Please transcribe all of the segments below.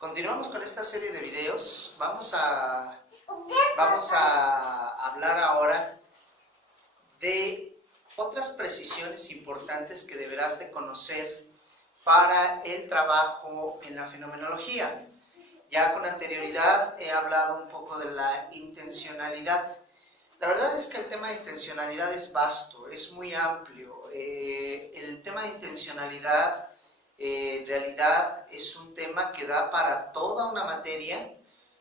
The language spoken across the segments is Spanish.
Continuamos con esta serie de videos. Vamos a hablar ahora de otras precisiones importantes que deberás de conocer para el trabajo en la fenomenología. Ya con anterioridad he hablado un poco de la intencionalidad. La verdad es que el tema de intencionalidad es vasto, es muy amplio. El tema de intencionalidad en realidad es un tema que da para toda una materia.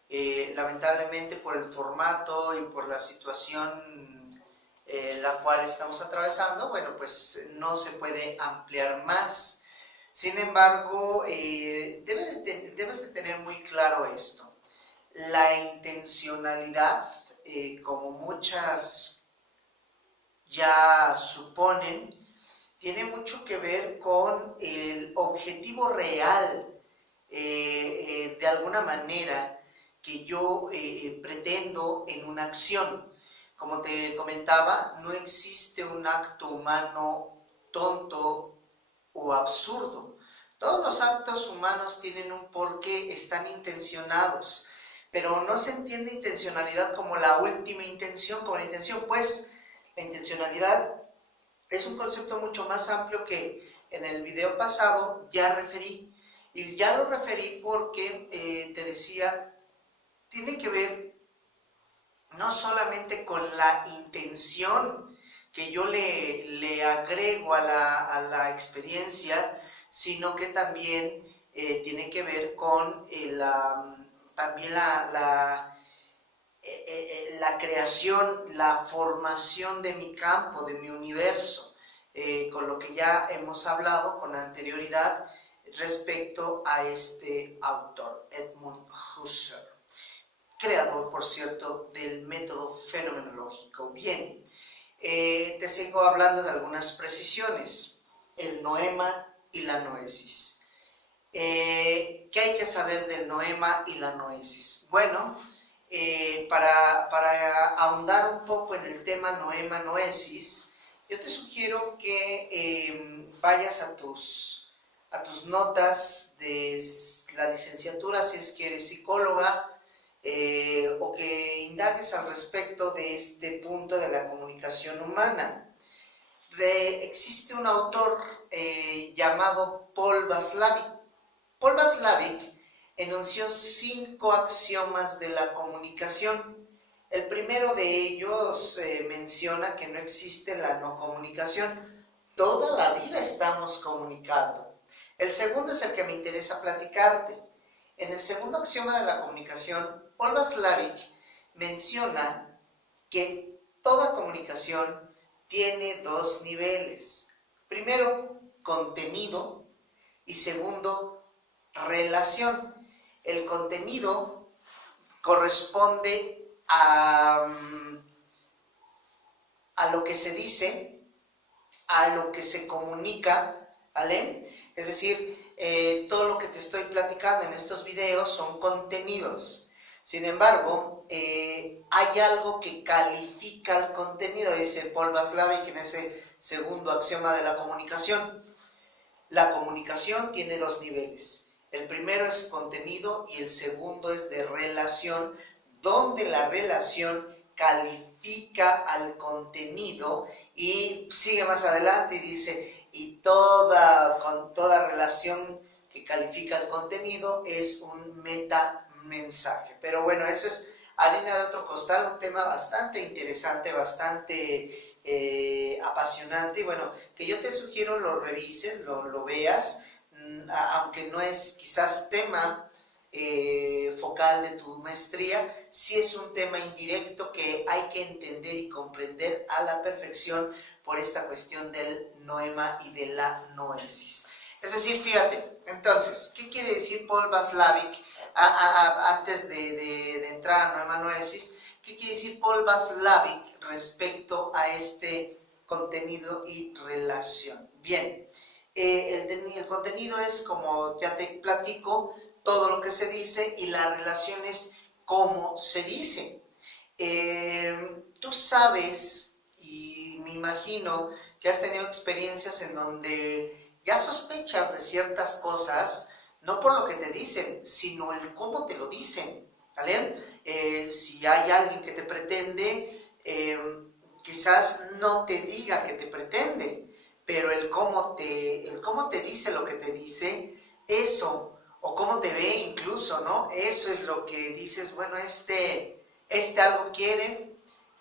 Lamentablemente por el formato y por la situación la cual estamos atravesando, bueno, pues no se puede ampliar más. Sin embargo, debes de tener muy claro esto. La intencionalidad, como muchas ya suponen, tiene mucho que ver con el objetivo real, de alguna manera, que yo pretendo en una acción. Como te comentaba, no existe un acto humano tonto o absurdo. Todos los actos humanos tienen un porqué, están intencionados, pero no se entiende intencionalidad como la última intención, como la intención, pues la intencionalidad es un concepto mucho más amplio que en el video pasado ya referí. Y ya lo referí porque te decía, tiene que ver no solamente con la intención que yo le agrego a la experiencia, sino que también tiene que ver con también la creación, la formación de mi campo, de mi universo, con lo que ya hemos hablado con anterioridad respecto a este autor, Edmund Husserl, creador, por cierto, del método fenomenológico. Bien, te sigo hablando de algunas precisiones, el noema y la noesis. ¿Qué hay que saber del noema y la noesis? Bueno, para ahondar un poco en el tema noema-noesis, yo te sugiero que vayas a tus notas de la licenciatura, si es que eres psicóloga, o que indagues al respecto de este punto de la comunicación humana. Existe un autor llamado Paul Václavic. Paul Václavic enunció 5 axiomas de la comunicación. El primero de ellos menciona que no existe la no comunicación. Toda la vida estamos comunicando. El segundo es el que me interesa platicarte. En el segundo axioma de la comunicación, Paul Václavic menciona que toda comunicación tiene 2 niveles. Primero, contenido, y segundo, relación. El contenido corresponde a lo que se dice, a lo que se comunica, ¿vale? Es decir, todo lo que te estoy platicando en estos videos son contenidos. Sin embargo, hay algo que califica el contenido, dice Paul Václavic en ese segundo axioma de la comunicación. La comunicación tiene 2 niveles. El primero es contenido y el segundo es de relación, donde la relación califica al contenido y sigue más adelante y dice, y con toda relación que califica el contenido es un metamensaje. Pero bueno, eso es harina de otro costal, un tema bastante interesante, bastante apasionante, y bueno, que yo te sugiero lo revises, lo veas, aunque no es quizás tema focal de tu maestría, sí es un tema indirecto que hay que entender y comprender a la perfección por esta cuestión del noema y de la noesis. Es decir, fíjate, entonces, ¿qué quiere decir Paul Václavic antes de entrar a noema-noesis? ¿Qué quiere decir Paul Václavic respecto a este contenido y relación? Bien, el contenido es, como ya te platico, todo lo que se dice, y la relación es cómo se dice. Tú sabes, y me imagino que has tenido experiencias en donde ya sospechas de ciertas cosas, no por lo que te dicen, sino el cómo te lo dicen, ¿vale? Si hay alguien que te pretende, quizás no te diga que te pretende, pero el cómo te dice lo que te dice, eso, o cómo te ve incluso, ¿no? Eso es lo que dices, bueno, este algo quiere,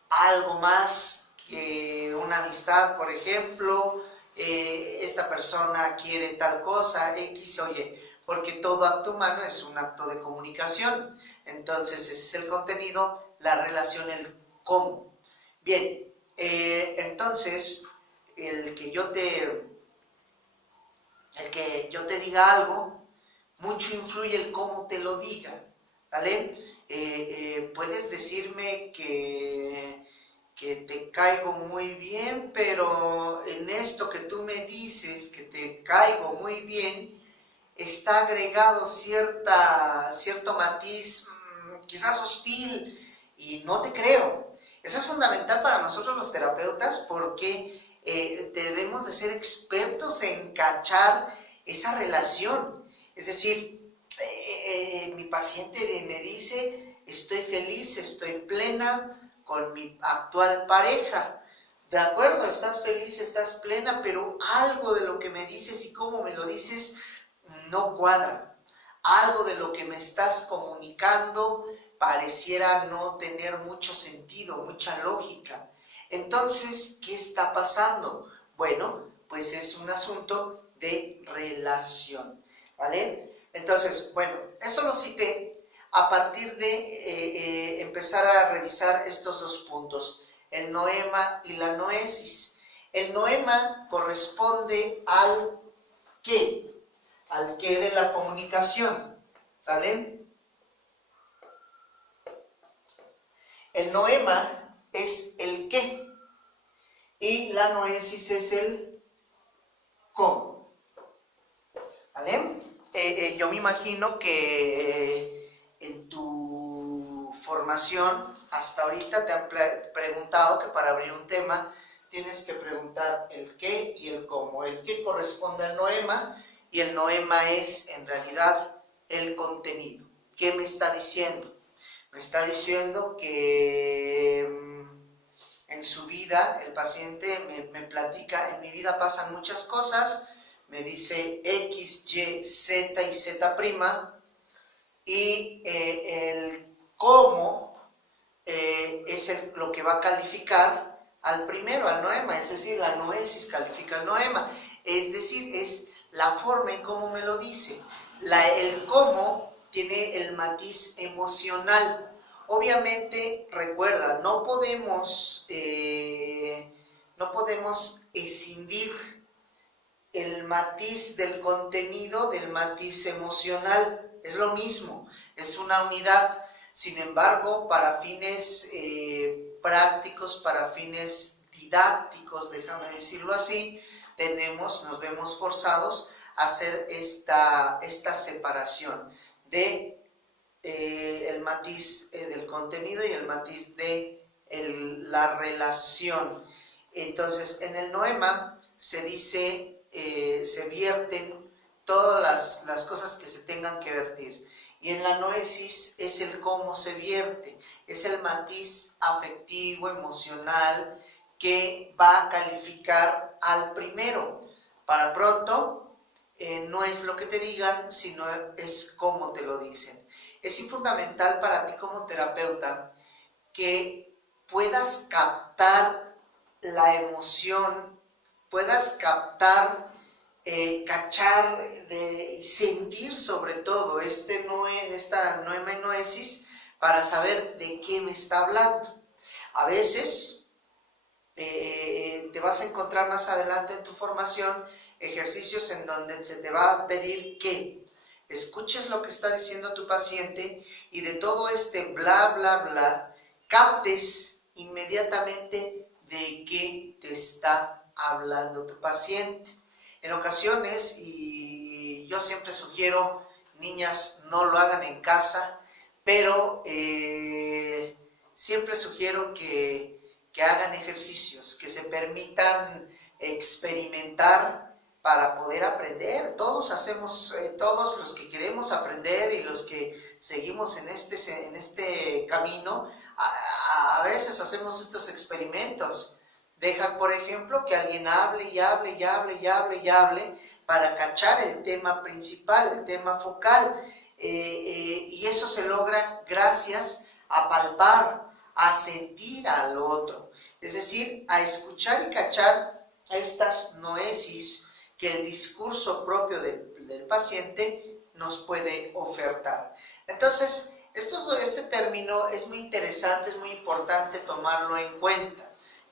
algo más que una amistad, por ejemplo, esta persona quiere tal cosa, X, oye, porque todo acto humano es un acto de comunicación. Entonces, ese es el contenido, la relación, el cómo. Bien, entonces, el que yo te diga algo, mucho influye el cómo te lo diga, ¿vale? Puedes decirme que te caigo muy bien, pero en esto que tú me dices, que te caigo muy bien, está agregado cierto matiz, quizás hostil, y no te creo. Eso es fundamental para nosotros los terapeutas, porque debemos de ser expertos en cachar esa relación. Es decir, mi paciente me dice, estoy feliz, estoy plena con mi actual pareja. De acuerdo, estás feliz, estás plena, pero algo de lo que me dices y cómo me lo dices no cuadra. Algo de lo que me estás comunicando pareciera no tener mucho sentido, mucha lógica. Entonces, ¿qué está pasando? Bueno, pues es un asunto de relación, ¿vale? Entonces, bueno, eso lo cité a partir de empezar a revisar estos dos puntos, el noema y la noesis. El noema corresponde al qué de la comunicación, ¿sale? El noema es el qué y la noesis es el cómo, ¿vale? Yo me imagino que en tu formación hasta ahorita te han preguntado que para abrir un tema tienes que preguntar el qué y el cómo. El qué corresponde al noema y el noema es en realidad el contenido. ¿Qué me está diciendo? Me está diciendo que en su vida el paciente me platica, en mi vida pasan muchas cosas, me dice X, Y, Z y Z', y el cómo es lo que va a calificar al primero, al noema, es decir, la noesis califica al noema, es decir, es la forma en cómo me lo dice. El cómo tiene el matiz emocional. Obviamente, recuerda, no podemos escindir el matiz del contenido del matiz emocional. Es lo mismo, es una unidad. Sin embargo, para fines prácticos, para fines didácticos, déjame decirlo así, nos vemos forzados a hacer esta separación de el matiz del contenido y el matiz de la relación. Entonces, en el noema se dice, se vierten todas las cosas que se tengan que vertir. Y en la noesis es el cómo se vierte, es el matiz afectivo, emocional, que va a calificar al primero. Para pronto, no es lo que te digan, sino es cómo te lo dicen. Es fundamental para ti como terapeuta que puedas captar la emoción, puedas captar, cachar y sentir sobre todo esta noema y noesis para saber de qué me está hablando. A veces te vas a encontrar más adelante en tu formación ejercicios en donde se te va a pedir que escuches lo que está diciendo tu paciente y de todo este bla, bla, bla, captes inmediatamente de qué te está hablando tu paciente. En ocasiones, y yo siempre sugiero, niñas, no lo hagan en casa, pero siempre sugiero que hagan ejercicios, que se permitan experimentar para poder aprender. Todos hacemos, todos los que queremos aprender y los que seguimos en este camino, a veces hacemos estos experimentos. Deja, por ejemplo, que alguien hable y hable y hable y hable y hable para cachar el tema principal, el tema focal. Y eso se logra gracias a palpar, a sentir al otro. Es decir, a escuchar y cachar estas noesis que el discurso propio del paciente nos puede ofertar. Entonces, este término es muy interesante, es muy importante tomarlo en cuenta.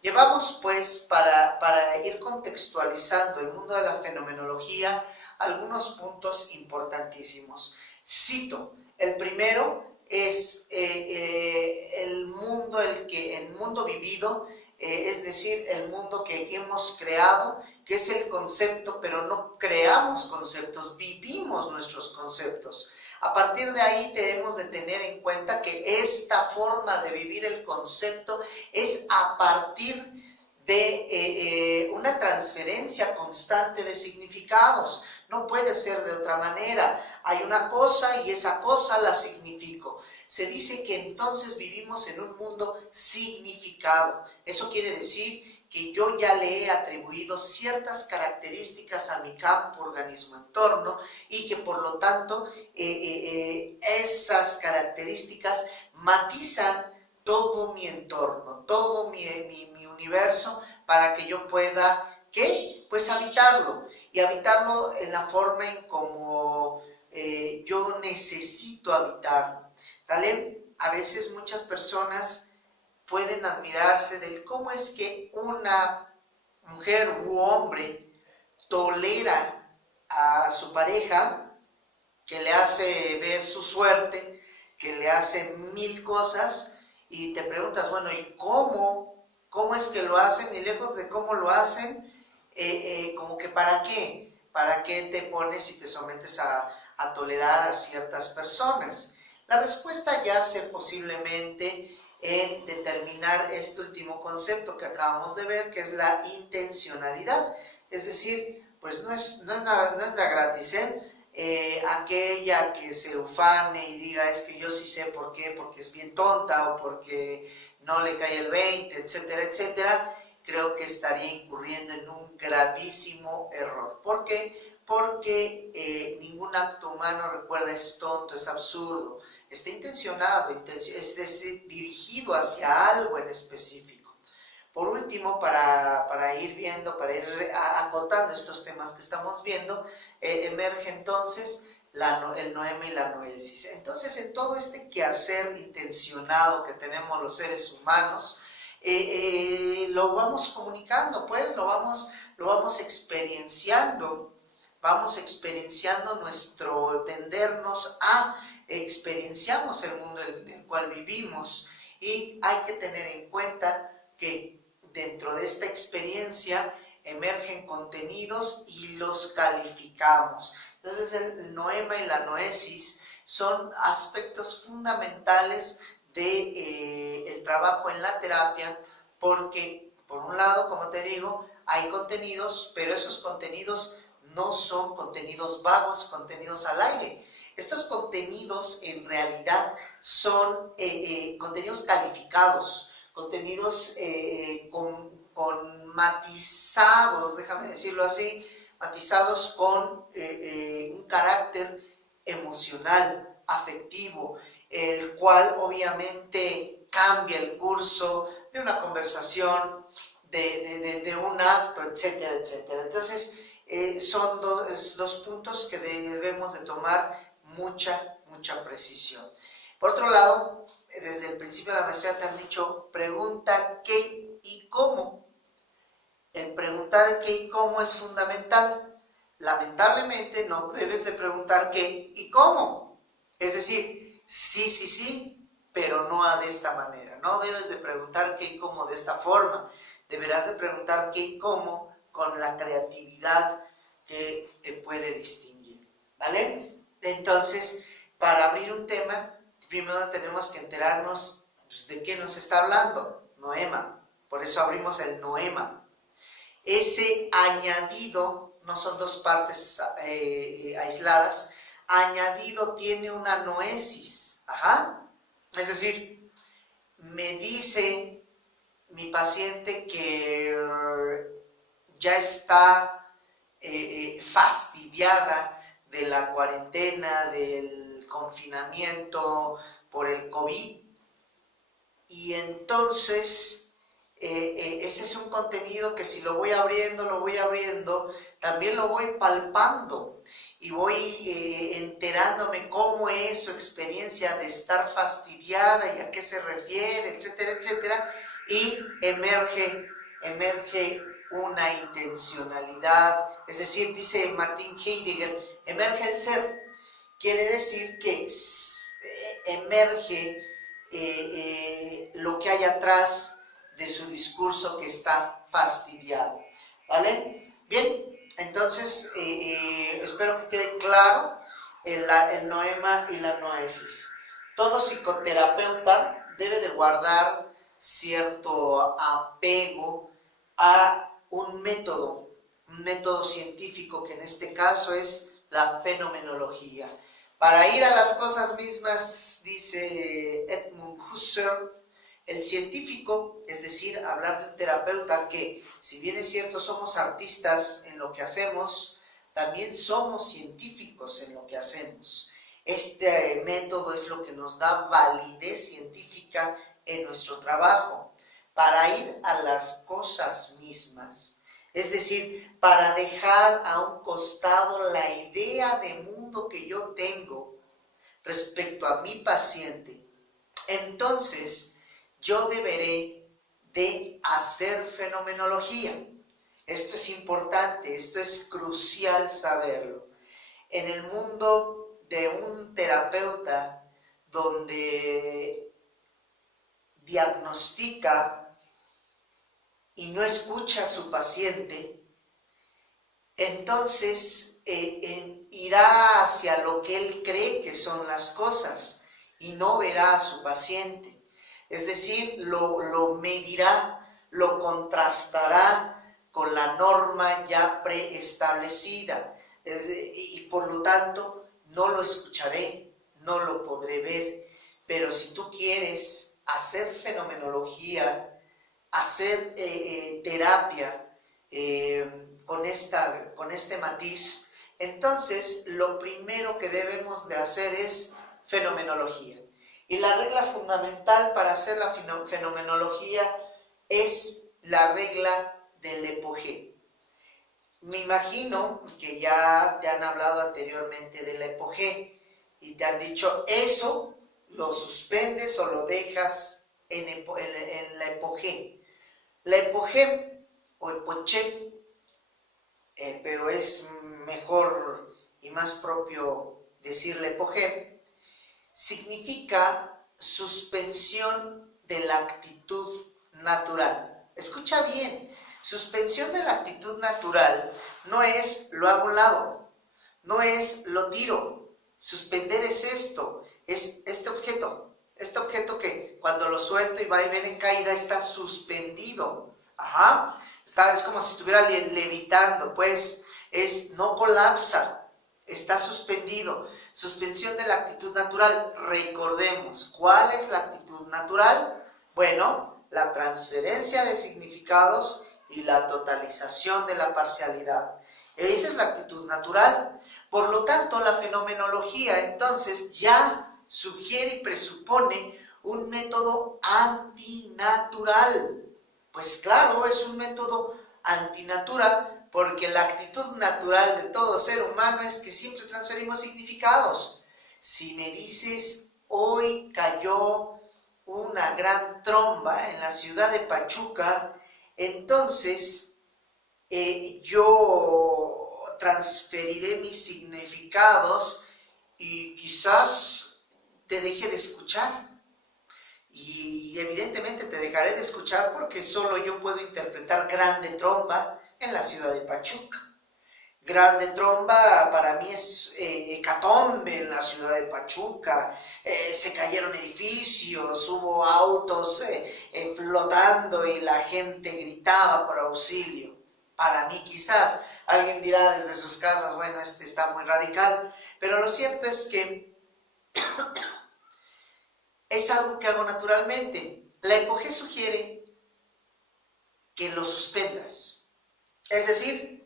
Llevamos pues para ir contextualizando el mundo de la fenomenología algunos puntos importantísimos. Cito, el primero es el mundo vivido, es decir, el mundo que hemos creado, que es el concepto, pero no creamos conceptos, vivimos nuestros conceptos. A partir de ahí debemos de tener en cuenta que esta forma de vivir el concepto es a partir de una transferencia constante de significados. No puede ser de otra manera. Hay una cosa y esa cosa la significo. Se dice que entonces vivimos en un mundo significado. Eso quiere decir que yo ya le he atribuido ciertas características a mi campo, organismo, entorno, y que por lo tanto esas características matizan todo mi entorno, todo mi universo, para que yo pueda, ¿qué? Pues habitarlo, y habitarlo en la forma en como yo necesito habitarlo, ¿sale? A veces muchas personas pueden admirarse de cómo es que una mujer u hombre tolera a su pareja, que le hace ver su suerte, que le hace mil cosas, y te preguntas, bueno, ¿y cómo es que lo hacen? Y lejos de cómo lo hacen, como que ¿para qué? ¿Para qué te pones y te sometes a tolerar a ciertas personas? La respuesta yace posiblemente en determinar este último concepto que acabamos de ver, que es la intencionalidad. Es decir, pues no es la gratis, aquella que se ufane y diga, es que yo sí sé por qué, porque es bien tonta o porque no le cae el 20, etcétera, etcétera, creo que estaría incurriendo en un gravísimo error. ¿Por qué? Porque ningún acto humano, recuerda, es tonto, es absurdo, está intencionado, es dirigido hacia algo en específico. Por último, para ir viendo, para ir acotando estos temas que estamos viendo, emerge entonces el noema y la noesis. Entonces, en todo este quehacer intencionado que tenemos los seres humanos, lo vamos comunicando, pues, lo vamos experienciando. Vamos experienciando nuestro tendernos a, experienciamos el mundo en el cual vivimos, y hay que tener en cuenta que dentro de esta experiencia emergen contenidos y los calificamos. Entonces el noema y la noesis son aspectos fundamentales del trabajo en la terapia, porque por un lado, como te digo, hay contenidos, pero esos contenidos no son contenidos vagos, contenidos al aire. Estos contenidos en realidad son contenidos calificados, contenidos con matizados, déjame decirlo así, matizados con un carácter emocional, afectivo, el cual obviamente cambia el curso de una conversación, de un acto, etcétera, etcétera. Entonces, son dos puntos que debemos de tomar mucha precisión. Por otro lado, desde el principio de la maestría te han dicho, pregunta qué y cómo. El preguntar qué y cómo es fundamental. Lamentablemente no debes de preguntar qué y cómo. Es decir, sí, pero no de esta manera. No debes de preguntar qué y cómo de esta forma. Deberás de preguntar qué y cómo con la creatividad que te puede distinguir, ¿vale? Entonces, para abrir un tema, primero tenemos que enterarnos pues, de qué nos está hablando, noema. Por eso abrimos el noema. Ese añadido son dos partes aisladas, añadido tiene una noesis. Es decir, me dice mi paciente que ya está fastidiada de la cuarentena, del confinamiento por el COVID, y entonces ese es un contenido que si lo voy abriendo, también lo voy palpando y voy enterándome cómo es su experiencia de estar fastidiada y a qué se refiere, etcétera, etcétera, y emerge una intencionalidad. Es decir, dice Martin Heidegger, emerge el ser. Quiere decir que emerge lo que hay atrás de su discurso que está fastidiado. ¿Vale? Bien, entonces espero que quede claro el noema y la noesis. Todo psicoterapeuta debe de guardar cierto apego a un método científico, que en este caso es la fenomenología. Para ir a las cosas mismas, dice Edmund Husserl, el científico, es decir, hablar de un terapeuta que, si bien es cierto, somos artistas en lo que hacemos, también somos científicos en lo que hacemos. Este método es lo que nos da validez científica en nuestro trabajo, para ir a las cosas mismas. Es decir, para dejar a un costado la idea de mundo que yo tengo respecto a mi paciente. Entonces, yo deberé de hacer fenomenología. Esto es importante, esto es crucial saberlo. En el mundo de un terapeuta donde diagnostica y no escucha a su paciente, entonces irá hacia lo que él cree que son las cosas y no verá a su paciente. Es decir, lo medirá, lo contrastará con la norma ya preestablecida, y por lo tanto no lo escucharé, no lo podré ver. Pero si tú quieres hacer fenomenología, hacer terapia con este matiz, entonces lo primero que debemos de hacer es fenomenología. Y la regla fundamental para hacer la fenomenología es la regla del epogé. Me imagino que ya te han hablado anteriormente del epogé y te han dicho, eso lo suspendes o lo dejas en la epogé. La epogé o epoché, pero es mejor y más propio decirle epogé, significa suspensión de la actitud natural. Escucha bien, suspensión de la actitud natural no es lo hago a un lado, no es lo tiro. Suspender es esto, es este objeto que cuando lo suelto y va y viene en caída está suspendido. Es como si estuviera levitando, pues no colapsa, está suspendido. Suspensión de la actitud natural. Recordemos, ¿cuál es la actitud natural? Bueno, la transferencia de significados y la totalización de la parcialidad. Esa es la actitud natural. Por lo tanto, la fenomenología entonces ya sugiere y presupone un método antinatural. Pues claro, es un método antinatural porque la actitud natural de todo ser humano es que siempre transferimos significados. Si me dices, hoy cayó una gran tromba en la ciudad de Pachuca, entonces yo transferiré mis significados y quizás te deje de escuchar. Y evidentemente te dejaré de escuchar porque solo yo puedo interpretar grande tromba en la ciudad de Pachuca. Grande tromba para mí es hecatombe en la ciudad de Pachuca. Se cayeron edificios, hubo autos flotando y la gente gritaba por auxilio. Para mí quizás, alguien dirá desde sus casas, bueno, este está muy radical, pero lo cierto es que es algo que hago naturalmente. La EPOGEE sugiere que lo suspendas, es decir,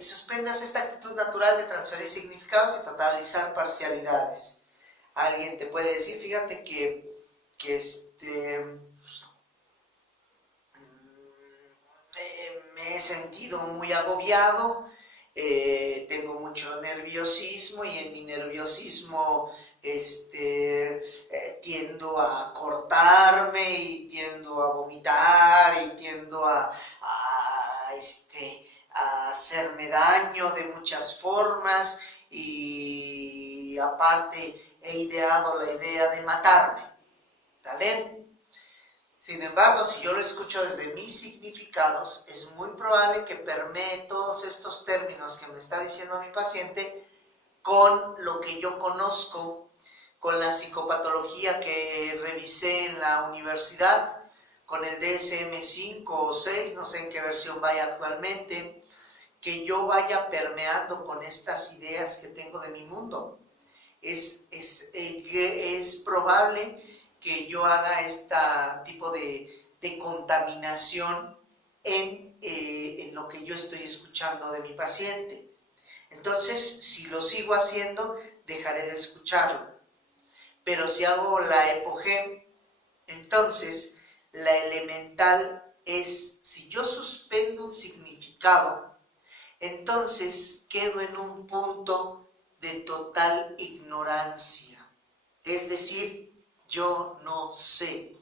suspendas esta actitud natural de transferir significados y totalizar parcialidades. Alguien te puede decir, fíjate que me he sentido muy agobiado, tengo mucho nerviosismo y en mi nerviosismo tiendo a cortarme y tiendo a vomitar y tiendo a hacerme daño de muchas formas y aparte he ideado la idea de matarme, ¿vale? Sin embargo, si yo lo escucho desde mis significados, es muy probable que permee todos estos términos que me está diciendo mi paciente con lo que yo conozco, con la psicopatología que revisé en la universidad, con el DSM-5 o 6, no sé en qué versión vaya actualmente, que yo vaya permeando con estas ideas que tengo de mi mundo. Es probable que yo haga este tipo de contaminación en lo que yo estoy escuchando de mi paciente. Entonces, si lo sigo haciendo, dejaré de escucharlo. Pero si hago la EPOGEE, entonces la elemental es, si yo suspendo un significado, entonces quedo en un punto de total ignorancia. Es decir, yo no sé.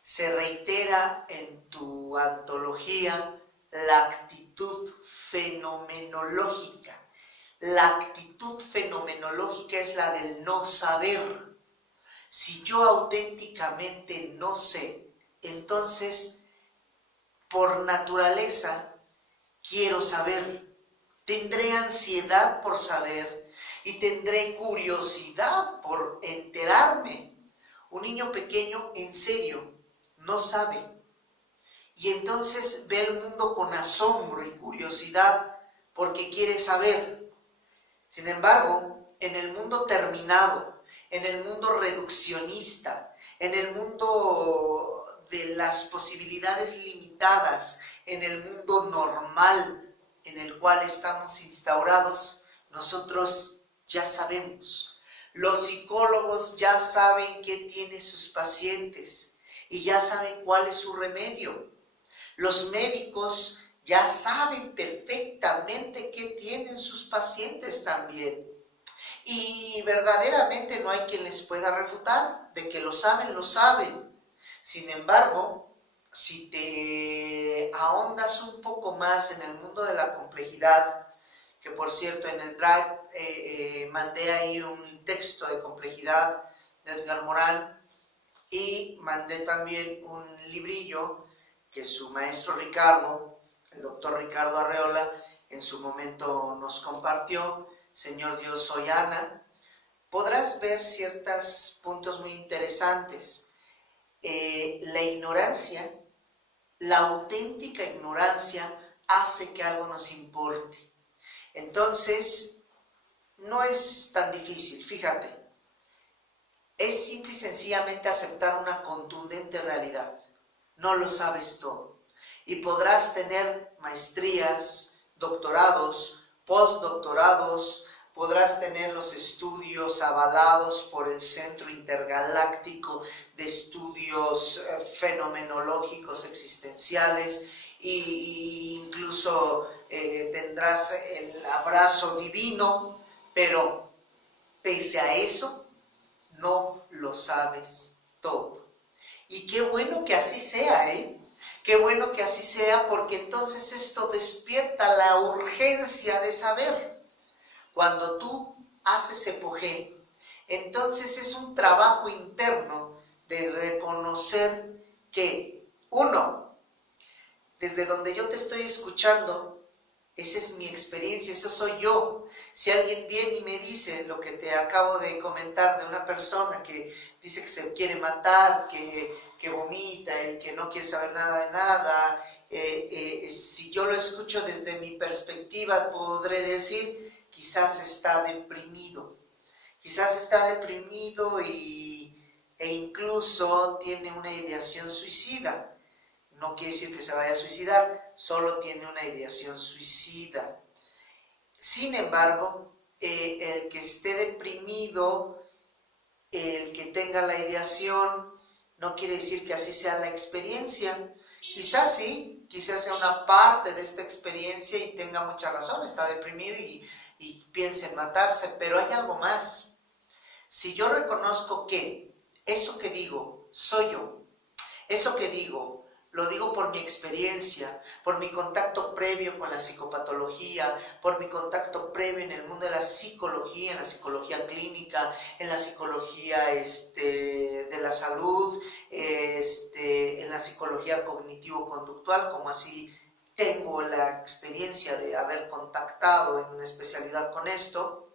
Se reitera en tu antología la actitud fenomenológica. La actitud fenomenológica es la del no saber. Si yo auténticamente no sé, entonces, por naturaleza, quiero saber. Tendré ansiedad por saber y tendré curiosidad por enterarme. Un niño pequeño, en serio, no sabe. Y entonces ve el mundo con asombro y curiosidad porque quiere saber. Sin embargo, en el mundo terminado, en el mundo reduccionista, en el mundo de las posibilidades limitadas, en el mundo normal en el cual estamos instaurados, nosotros ya sabemos. Los psicólogos ya saben qué tienen sus pacientes y ya saben cuál es su remedio. Los médicos ya saben perfectamente qué tienen sus pacientes también. Y verdaderamente no hay quien les pueda refutar. De que lo saben, lo saben. Sin embargo, si te ahondas un poco más en el mundo de la complejidad, que por cierto en el Drive mandé ahí un texto de complejidad de Edgar Morin y mandé también un librillo que su maestro Ricardo, el doctor Ricardo Arreola, en su momento nos compartió, Señor Dios soy Ana. Podrás ver ciertos puntos muy interesantes. La ignorancia, la auténtica ignorancia hace que algo nos importe. Entonces, no es tan difícil, fíjate. Es simple y sencillamente aceptar una contundente realidad. No lo sabes todo. Y podrás tener maestrías, doctorados, postdoctorados, podrás tener los estudios avalados por el Centro Intergaláctico de Estudios Fenomenológicos Existenciales e incluso tendrás el abrazo divino, pero pese a eso, no lo sabes todo. Y qué bueno que así sea, ¿eh? Qué bueno que así sea, porque entonces esto despierta la urgencia de saber. Cuando tú haces EPOGEE, entonces es un trabajo interno de reconocer que, uno, desde donde yo te estoy escuchando, esa es mi experiencia, eso soy yo. Si alguien viene y me dice lo que te acabo de comentar de una persona que dice que se quiere matar, que vomita y que no quiere saber nada de nada si yo lo escucho desde mi perspectiva, podré decir, quizás está deprimido. Quizás está deprimido e incluso tiene una ideación suicida. No quiere decir que se vaya a suicidar, solo tiene una ideación suicida. Sin embargo, el que esté deprimido, el que tenga la ideación, no quiere decir que así sea la experiencia. Quizás sí, quizás sea una parte de esta experiencia y tenga mucha razón, está deprimido y piensa en matarse, pero hay algo más. Si yo reconozco que eso que digo soy yo, eso que digo, lo digo por mi experiencia, por mi contacto previo con la psicopatología, por mi contacto previo en el mundo de la psicología, en la psicología clínica, en la psicología de la salud, en la psicología cognitivo-conductual, como así tengo la experiencia de haber contactado en una especialidad con esto.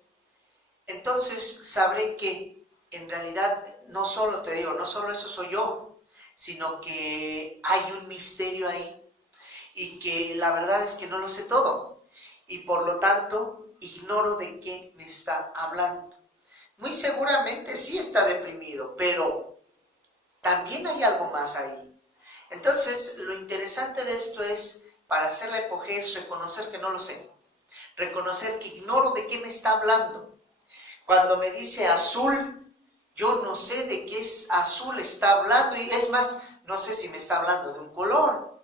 Entonces sabré que en realidad no solo te digo, no solo eso soy yo, sino que hay un misterio ahí y que la verdad es que no lo sé todo y por lo tanto ignoro de qué me está hablando. Muy seguramente sí está deprimido, pero también hay algo más ahí. Entonces lo interesante de esto es, para hacer la epogés, reconocer que no lo sé, reconocer que ignoro de qué me está hablando. Cuando me dice azul, yo no sé de qué azul está hablando y es más, no sé si me está hablando de un color.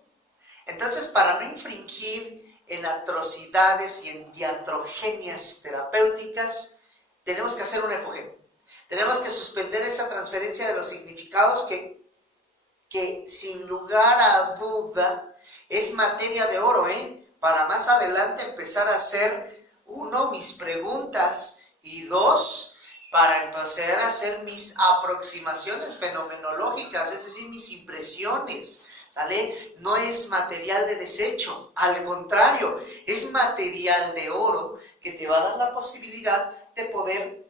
Entonces, para no infringir en atrocidades y en diatrogenias terapéuticas, tenemos que hacer un epogé. Tenemos que suspender esa transferencia de los significados que sin lugar a duda es materia de oro, para más adelante empezar a hacer, uno, mis preguntas y dos, para empezar a hacer mis aproximaciones fenomenológicas, es decir, mis impresiones, ¿sale? No es material de desecho, al contrario, es material de oro que te va a dar la posibilidad de poder,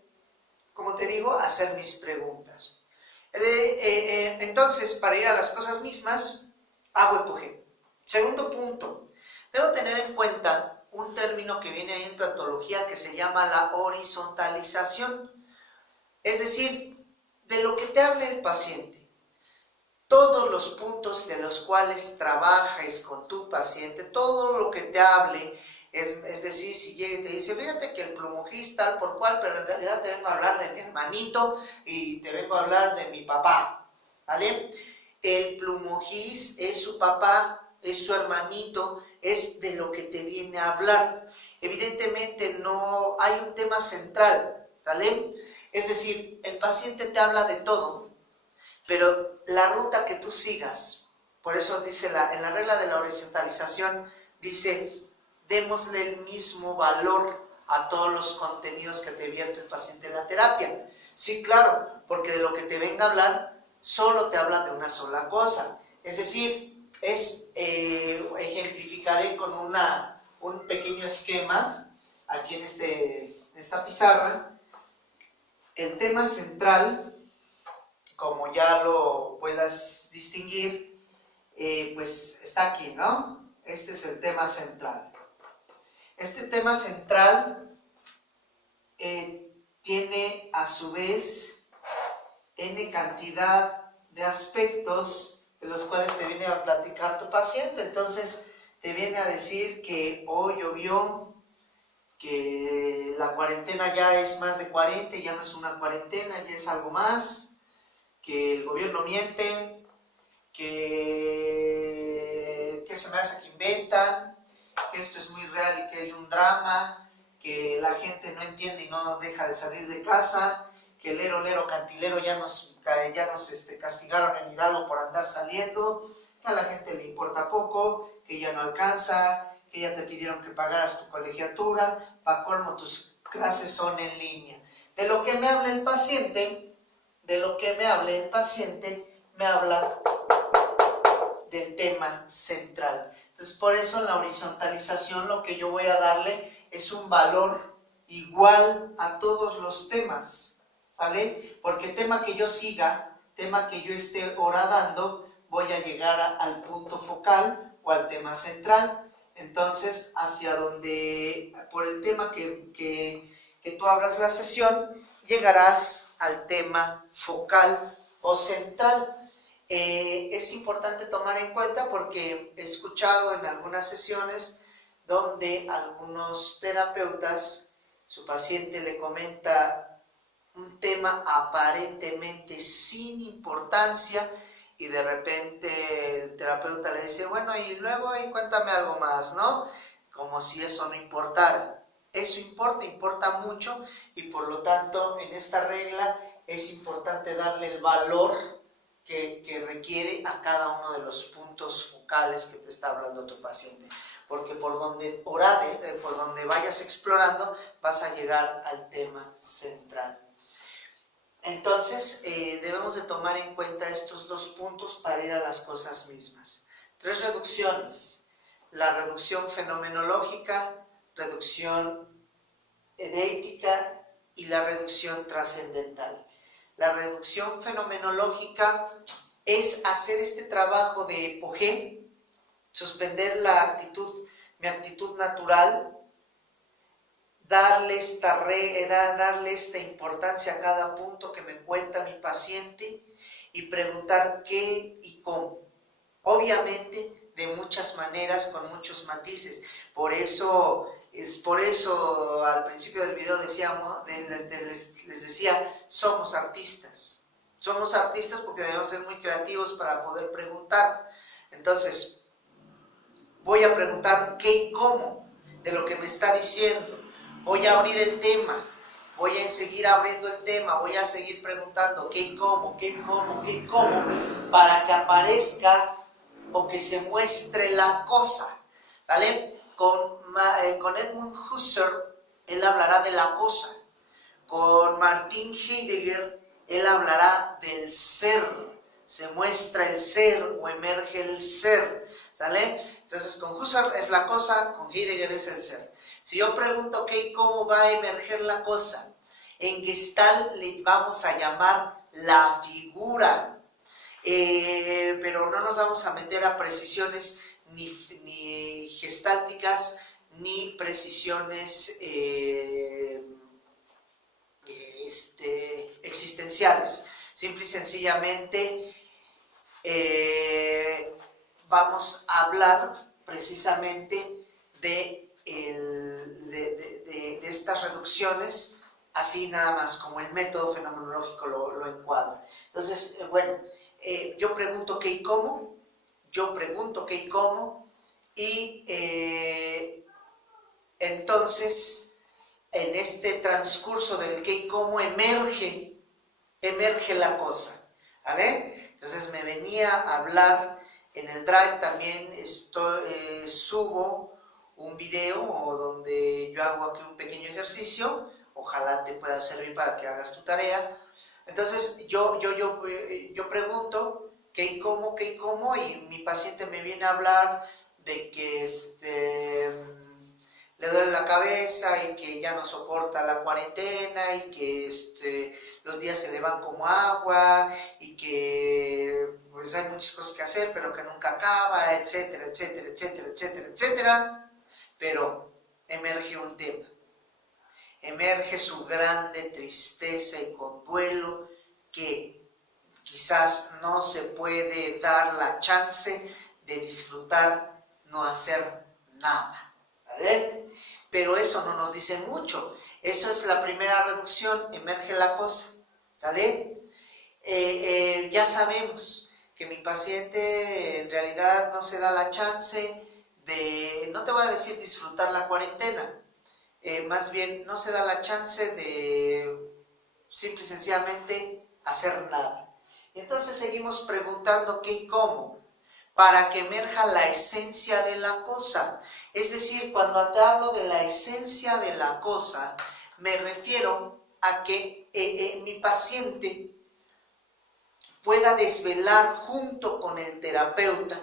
como te digo, hacer mis preguntas. Entonces, para ir a las cosas mismas, hago epogé. Segundo punto, debo tener en cuenta un término que viene ahí en plantología que se llama la horizontalización. Es decir, de lo que te hable el paciente, todos los puntos de los cuales trabajes con tu paciente, todo lo que te hable, es decir, si llega y te dice, fíjate que el plumogis tal por cual, pero en realidad te vengo a hablar de mi hermanito y te vengo a hablar de mi papá, ¿vale? El plumogis es su papá, es su hermanito, es de lo que te viene a hablar. Evidentemente no hay un tema central, ¿vale? Es decir, el paciente te habla de todo, pero la ruta que tú sigas, por eso dice en la regla de la horizontalización, dice, démosle el mismo valor a todos los contenidos que te vierte el paciente en la terapia. Sí, claro, porque de lo que te venga a hablar, solo te habla de una sola cosa. Es decir, ejemplificaré con un pequeño esquema, aquí en esta pizarra. El tema central, como ya lo puedas distinguir, pues está aquí, ¿no? Este es el tema central. Este tema central tiene a su vez n cantidad de aspectos de los cuales te viene a platicar tu paciente. Entonces te viene a decir que hoy llovió, que la cuarentena ya es más de 40, ya no es una cuarentena, ya es algo más, que el gobierno miente, que se me hace que inventan, que esto es muy real y que hay un drama, que la gente no entiende y no deja de salir de casa, que el lero cantilero ya nos castigaron en Hidalgo por andar saliendo, que a la gente le importa poco, que ya no alcanza, que ya te pidieron que pagaras tu colegiatura, para colmo tus clases son en línea. De lo que me hable el paciente, me habla del tema central. Entonces, por eso en la horizontalización lo que yo voy a darle es un valor igual a todos los temas, ¿sale? Porque tema que yo siga, tema que yo esté horadando, voy a llegar al punto focal o al tema central. Entonces, por el tema que tú abras la sesión, llegarás al tema focal o central. Es importante tomar en cuenta porque he escuchado en algunas sesiones donde algunos terapeutas, su paciente le comenta un tema aparentemente sin importancia y de repente el terapeuta le dice, bueno, y luego ahí cuéntame algo más, ¿no? Como si eso no importara. Eso importa mucho, y por lo tanto en esta regla es importante darle el valor que requiere a cada uno de los puntos focales que te está hablando tu paciente. Porque por donde vayas explorando, vas a llegar al tema central. Entonces, debemos de tomar en cuenta estos dos puntos para ir a las cosas mismas. 3 reducciones: la reducción fenomenológica, reducción deítica y la reducción trascendental. La reducción fenomenológica es hacer este trabajo de Pogé, suspender mi actitud natural, darle esta importancia a cada punto que me cuenta mi paciente y preguntar qué y cómo. Obviamente de muchas maneras, con muchos matices. Por eso al principio del video les decía, somos artistas. Somos artistas porque debemos ser muy creativos para poder preguntar. Entonces, voy a preguntar qué y cómo de lo que me está diciendo. Voy a abrir el tema, voy a seguir abriendo el tema, voy a seguir preguntando qué y cómo, para que aparezca o que se muestre la cosa, ¿vale? Con Edmund Husserl, él hablará de la cosa. Con Martin Heidegger, él hablará del ser. Se muestra el ser o emerge el ser, ¿sale? Entonces, con Husserl es la cosa, con Heidegger es el ser. Si yo pregunto qué y cómo va a emerger la cosa, en Gestalt le vamos a llamar la figura. Pero no nos vamos a meter a precisiones ni gestálticas ni precisiones existenciales. Simple y sencillamente vamos a hablar precisamente de estas reducciones, así nada más como el método fenomenológico lo encuadra. Entonces, yo pregunto qué y cómo, y entonces en este transcurso del qué y cómo emerge la cosa, ¿vale? Entonces me venía a hablar en el Drive, también subo un video donde yo hago aquí un pequeño ejercicio, ojalá te pueda servir para que hagas tu tarea. Entonces yo pregunto qué y cómo, y mi paciente me viene a hablar de que le duele la cabeza y que ya no soporta la cuarentena y que los días se le van como agua y que pues hay muchas cosas que hacer pero que nunca acaba, etcétera, etcétera, etcétera, etcétera, etcétera. Pero emerge un tema. Emerge su grande tristeza y conduelo que quizás no se puede dar la chance de disfrutar, no hacer nada, ¿vale? Pero eso no nos dice mucho. Eso es la primera reducción, emerge la cosa, ¿sale? Ya sabemos que mi paciente en realidad no se da la chance de, no te voy a decir disfrutar la cuarentena, más bien no se da la chance de simple y sencillamente hacer nada. Y entonces seguimos preguntando qué y cómo, para que emerja la esencia de la cosa. Es decir, cuando te hablo de la esencia de la cosa, me refiero a que mi paciente pueda desvelar junto con el terapeuta,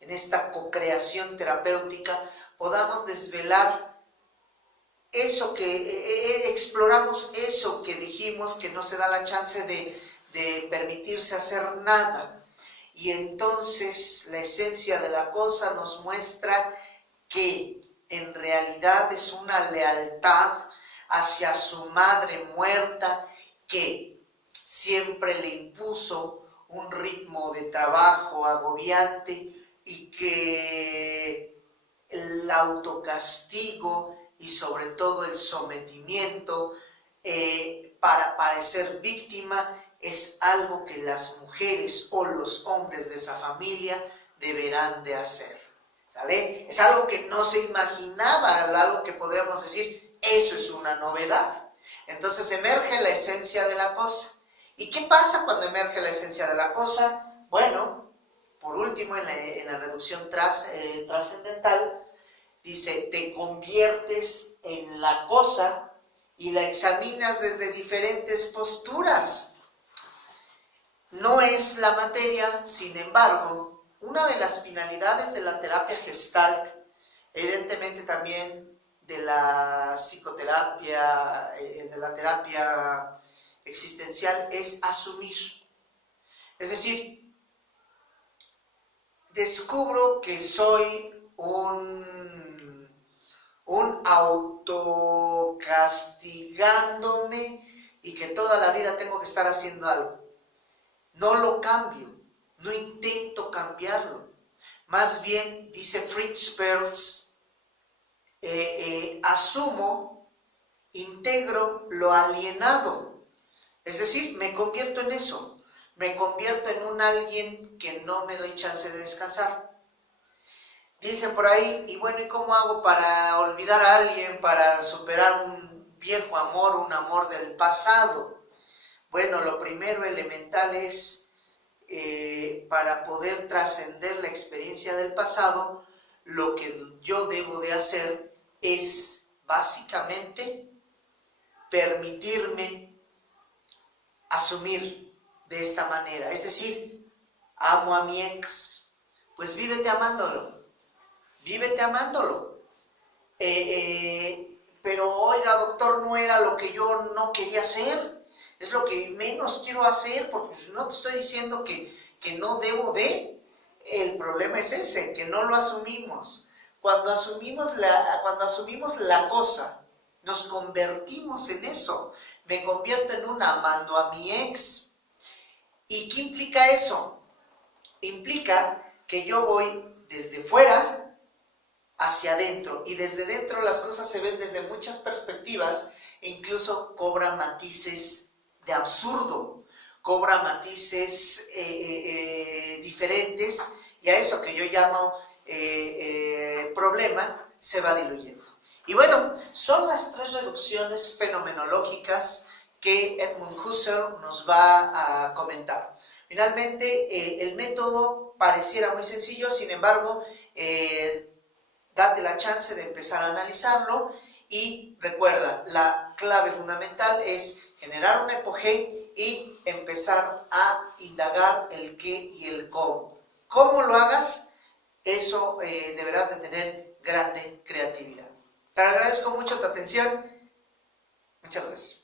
en esta co-creación terapéutica, podamos desvelar eso que exploramos, eso que dijimos que no se da la chance de permitirse hacer nada. y entonces la esencia de la cosa nos muestra que en realidad es una lealtad hacia su madre muerta que siempre le impuso un ritmo de trabajo agobiante y que el autocastigo y sobre todo el sometimiento para parecer víctima es algo que las mujeres o los hombres de esa familia deberán de hacer. ¿Sale? Es algo que no se imaginaba, algo que podríamos decir, eso es una novedad. Entonces emerge la esencia de la cosa. ¿Y qué pasa cuando emerge la esencia de la cosa? Bueno, por último, en la reducción trascendental, dice, te conviertes en la cosa y la examinas desde diferentes posturas. No es la materia, sin embargo, una de las finalidades de la terapia Gestalt, evidentemente también de la psicoterapia, de la terapia existencial, es asumir. Es decir, descubro que soy un autocastigándome y que toda la vida tengo que estar haciendo algo. No lo cambio, no intento cambiarlo. Más bien, dice Fritz Perls, asumo, integro lo alienado. Es decir, me convierto en eso. Me convierto en un alguien que no me doy chance de descansar. Dicen por ahí, y bueno, ¿y cómo hago para olvidar a alguien, para superar un viejo amor, un amor del pasado? Bueno, lo primero elemental es, para poder trascender la experiencia del pasado, lo que yo debo de hacer es, básicamente, permitirme asumir de esta manera. Es decir, amo a mi ex, pues vívete amándolo. Vívete amándolo. Pero oiga, doctor, no era lo que yo no quería hacer. Es lo que menos quiero hacer, porque no te estoy diciendo que no debo de. El problema es ese, que no lo asumimos. Cuando asumimos la cosa, nos convertimos en eso. Me convierto en un amando a mi ex. ¿Y qué implica eso? Implica que yo voy desde fuera hacia adentro, y desde dentro las cosas se ven desde muchas perspectivas e incluso cobra matices de absurdo, cobra matices diferentes, y a eso que yo llamo problema se va diluyendo. Y bueno, son las 3 reducciones fenomenológicas que Edmund Husserl nos va a comentar. Finalmente, el método pareciera muy sencillo, sin embargo, date la chance de empezar a analizarlo, y recuerda, la clave fundamental es generar un epogé y empezar a indagar el qué y el cómo. ¿Cómo lo hagas? Eso deberás de tener grande creatividad. Te agradezco mucho tu atención. Muchas gracias.